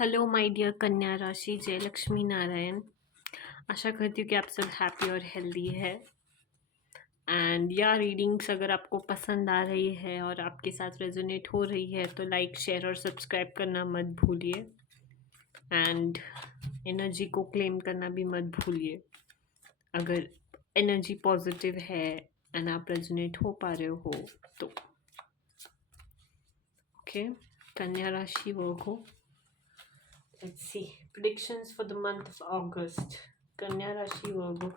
Hello my dear कन्या राशि, जय लक्ष्मी नारायण। आशा करती हूँ कि आप सब हैप्पी और हेल्दी है। एंड या रीडिंग्स अगर आपको पसंद आ रही है और आपके साथ रेजोनेट हो रही है तो लाइक, शेयर और सब्सक्राइब करना मत भूलिए। एंड एनर्जी को क्लेम करना भी मत भूलिए। अगर एनर्जी पॉजिटिव है एंड आप रेजोनेट हो पा रहे हो तो ओके। कन्या राशि वर्गो, let's see predictions for the month of August. Kanya Rashi Virgo.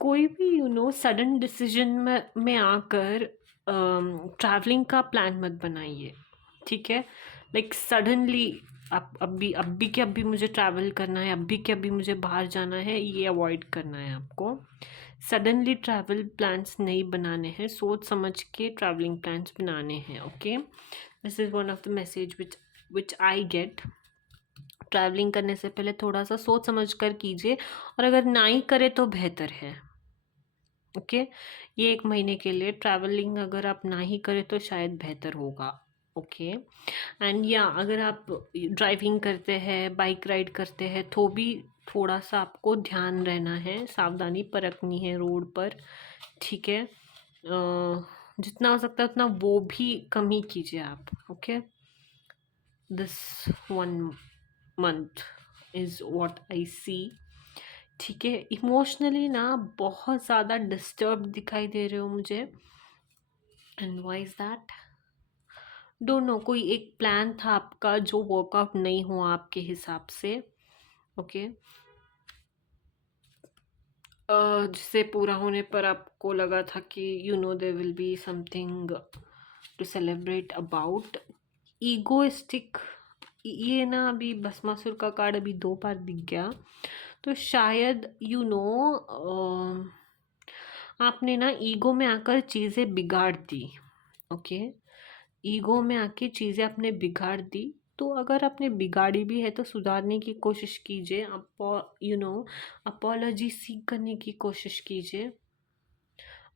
कोई भी सडन डिसीजन में आकर ट्रैवलिंग का प्लान मत बनाइए, ठीक है। लाइक सडनली आप अभी के अभी मुझे ट्रैवल करना है, अभी के अभी मुझे बाहर जाना है, ये अवॉइड करना है आपको। सडनली ट्रैवल प्लान्स नहीं बनाने हैं, सोच समझ के ट्रैवलिंग प्लान्स बनाने हैं। Okay, this is one of the message which I get. Travelling करने से पहले थोड़ा सा सोच समझ कर कीजिए, और अगर ना ही करे तो बेहतर है। ओके, ये 1 महीने के लिए ट्रैवलिंग अगर आप ना ही करें तो शायद बेहतर होगा। ओके, एंड या अगर आप ड्राइविंग करते हैं, बाइक राइड करते हैं, तो भी थोड़ा सा आपको ध्यान रहना है, सावधानी बरतनी है रोड पर, ठीक है। जितना हो सकता है उतना वो भी कम ही कीजिए आप। Okay, this 1 month is what I see, ठीक है। इमोशनली ना बहुत ज़्यादा डिस्टर्ब दिखाई दे रहे हो मुझे। And why is that? Don't know, कोई एक प्लान था आपका जो वर्कआउट नहीं हुआ आपके हिसाब से। ओके, जिससे पूरा होने पर आपको लगा था कि there will be something to celebrate about. Egoistic, ये ना अभी भस्मासुर का कार्ड अभी 2 बार दिख गया, तो शायद आपने ना ईगो में आकर चीज़ें बिगाड़ दी। ओके, ईगो में आके चीज़ें आपने बिगाड़ दी, तो अगर आपने बिगाड़ी भी है तो सुधारने की कोशिश कीजिए। अपॉलॉजी सीख करने की कोशिश कीजिए।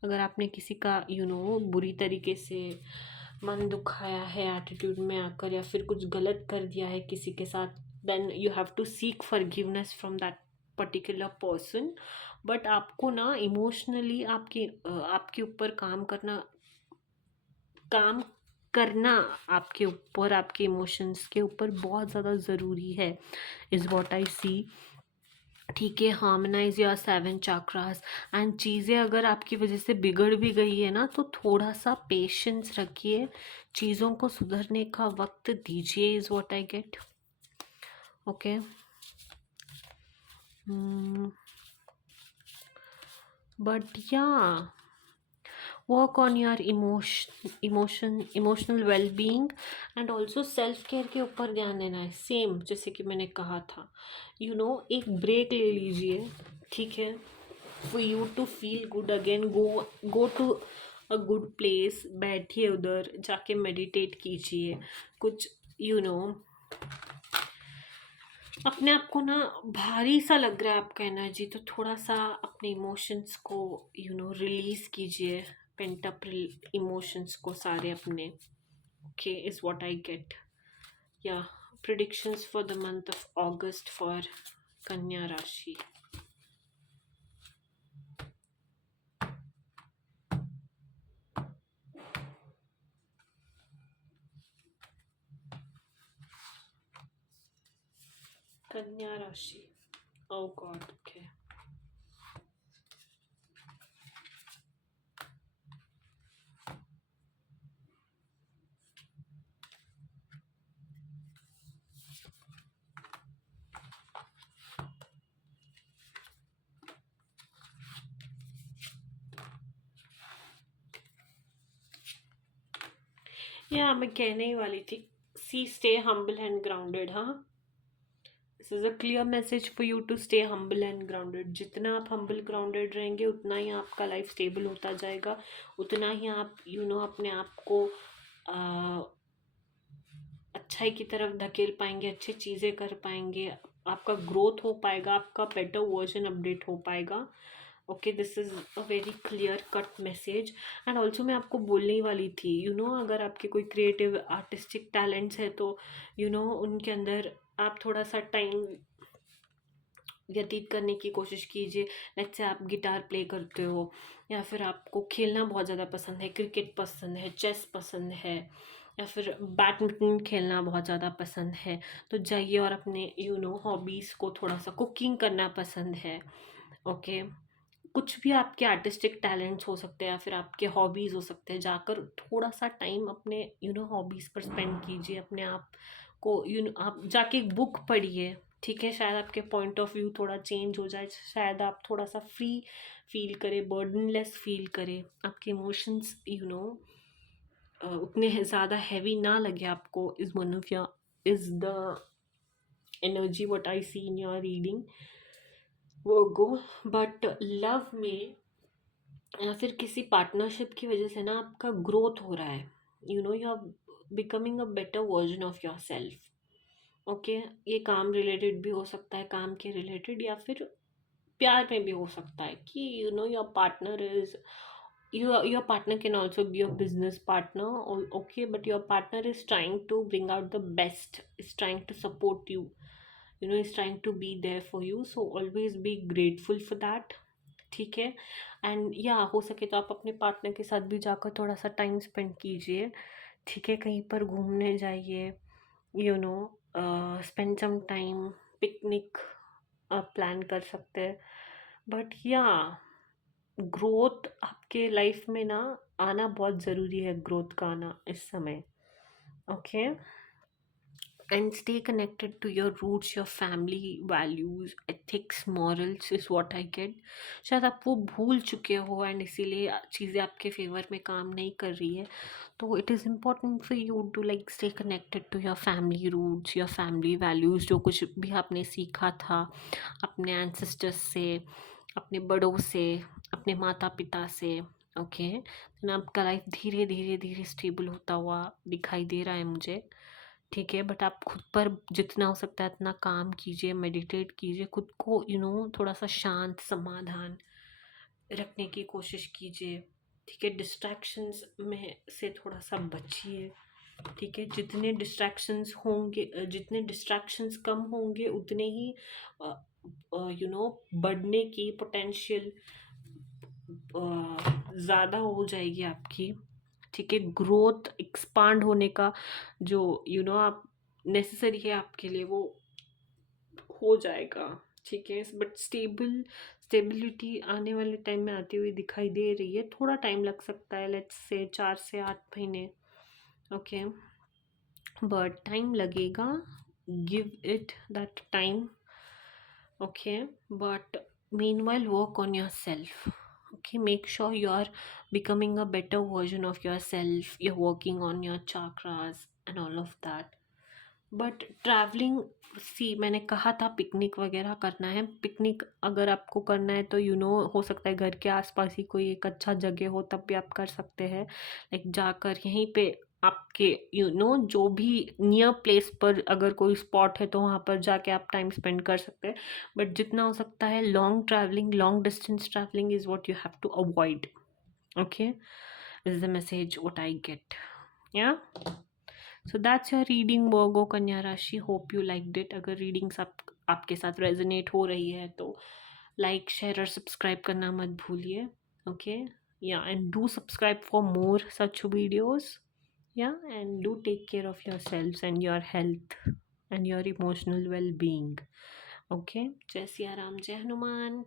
अगर आपने किसी का बुरी तरीके से मन दुखाया है एटीट्यूड में आकर, या फिर कुछ गलत कर दिया है किसी के साथ, then you have to seek forgiveness from that particular person. But आपको ना इमोशनली आपके ऊपर काम करना आपके ऊपर, आपके इमोशंस के ऊपर बहुत ज़्यादा ज़रूरी है, इज़ वॉट आई सी, ठीक है। Harmonise your 7 chakras. एंड चीज़ें अगर आपकी वजह से बिगड़ भी गई है ना, तो थोड़ा सा पेशेंस रखिए, चीज़ों को सुधरने का वक्त दीजिए, is what I get. Okay, but yeah work on your emotional wellbeing, and also self care के ऊपर ध्यान देना है। सेम जैसे कि मैंने कहा था, एक ब्रेक ले लीजिए, ठीक है। For you to feel good again, go to a good place, बैठिए उधर जाके मेडिटेट कीजिए कुछ। अपने आप को ना भारी सा लग रहा है आपका एनर्जी, तो थोड़ा सा अपने इमोशंस को रिलीज कीजिए, पेंट अप इमोशंस को सारे अपने। Okay, is what I get. Yeah predictions for the month of August for Kanya rashi. कन्या राशि, ओ गॉड, ओके। या मैं कहने ही वाली थी, see stay humble and grounded. हाँ, this is a clear message for you to stay humble and grounded. जितना आप हम्बल ग्राउंडेड रहेंगे उतना ही आपका लाइफ स्टेबल होता जाएगा, उतना ही आप अपने आप को अच्छाई की तरफ धकेल पाएंगे, अच्छी चीज़ें कर पाएंगे, आपका ग्रोथ हो पाएगा, आपका बेटर वर्जन अपडेट हो पाएगा। Okay, this is a very clear cut message. And also मैं आपको बोलने ही वाली थी, अगर आपके कोई क्रिएटिव आर्टिस्टिक टैलेंट्स है तो उनके अंदर आप थोड़ा सा टाइम व्यतीत करने की कोशिश कीजिए। लेट्स से आप गिटार प्ले करते हो, या फिर आपको खेलना बहुत ज़्यादा पसंद है, क्रिकेट पसंद है, चेस पसंद है, या फिर बैडमिंटन खेलना बहुत ज़्यादा पसंद है, तो जाइए और अपने हॉबीज़ को थोड़ा सा, कुकिंग करना पसंद है, ओके, कुछ भी आपके आर्टिस्टिक टैलेंट्स हो सकते हैं या फिर आपके हॉबीज़ हो सकते हैं, जाकर थोड़ा सा टाइम अपने हॉबीज़ पर स्पेंड कीजिए। अपने आप को आप जाके एक बुक पढ़िए, ठीक है, शायद आपके पॉइंट ऑफ व्यू थोड़ा चेंज हो जाए, शायद आप थोड़ा सा फ्री फील करें, बर्डनलेस फील करें, आपके इमोशंस उतने ज़्यादा हैवी ना लगे आपको। Is one of your is the energy what I see in your reading Virgo. But love में या फिर किसी पार्टनरशिप की वजह से ना आपका ग्रोथ हो रहा है, you are becoming a better version of yourself. Okay, ये काम रिलेटेड भी हो सकता है, काम के रिलेटेड, या फिर प्यार में भी हो सकता है कि your partner is your partner can also be your business partner, or okay, but your partner is trying to bring out the best, is trying to support you, is trying to be there for you, so always be grateful for that, ठीक है। And या हो सके तो आप अपने partner के साथ भी जाकर थोड़ा सा टाइम स्पेंड कीजिए, ठीक है, कहीं पर घूमने जाइए, no spend some time, picnic आप प्लान कर सकते हैं। बट या ग्रोथ आपके लाइफ में ना आना बहुत ज़रूरी है, ग्रोथ का आना इस समय, okay. And stay connected to your roots, your family values, ethics, morals is what I get. शायद आप वो भूल चुके हो एंड इसीलिए चीज़ें आपके फेवर में काम नहीं कर रही है, तो it is important for you to like stay connected to your family roots, your family values, जो कुछ भी आपने सीखा था अपने एंसेस्टर्स से, अपने बड़ों से, अपने माता पिता से, ओके। देन आपका लाइफ धीरे धीरे धीरे स्टेबल होता हुआ दिखाई दे रहा है मुझे, ठीक है। बट आप खुद पर जितना हो सकता है इतना काम कीजिए, मेडिटेट कीजिए, खुद को थोड़ा सा शांत, समाधान रखने की कोशिश कीजिए, ठीक है। डिस्ट्रैक्शंस में से थोड़ा सा बचिए, ठीक है। जितने डिस्ट्रैक्शंस कम होंगे उतने ही बढ़ने की पोटेंशियल ज़्यादा हो जाएगी आपकी, ठीक है। ग्रोथ एक्सपांड होने का जो आप नेसेसरी है आपके लिए वो हो जाएगा, ठीक है। बट स्टेबिलिटी आने वाले टाइम में आती हुई दिखाई दे रही है, थोड़ा टाइम लग सकता है, लेट्स से 4 से 8 महीने, ओके, बट टाइम लगेगा, give it that time, okay, but meanwhile work on yourself, okay, make sure you are becoming a better version of yourself, you're working on your chakras and all of that। But travelling, see मैंने कहा था picnic वगैरह करना है, picnic अगर आपको करना है तो हो सकता है घर के आसपास ही कोई एक अच्छा जगह हो, तब भी आप कर सकते हैं, लाइक जाकर यहीं पे आपके जो भी नियर प्लेस पर अगर कोई स्पॉट है तो वहाँ पर जाके आप टाइम स्पेंड कर सकते हैं। बट जितना हो सकता है long travelling, long distance travelling is what you have to avoid, okay. This is the message what I get, yeah. So that's your reading Virgo कन्या राशि, होप यू लाइक्ड इट। अगर रीडिंग्स आपके साथ resonate हो रही है तो like, share और सब्सक्राइब करना मत भूलिए, ओके। या and do subscribe for more such videos, yeah, and do take care of yourselves and your health and your emotional well-being, okay। जय सिया राम, जय हनुमान।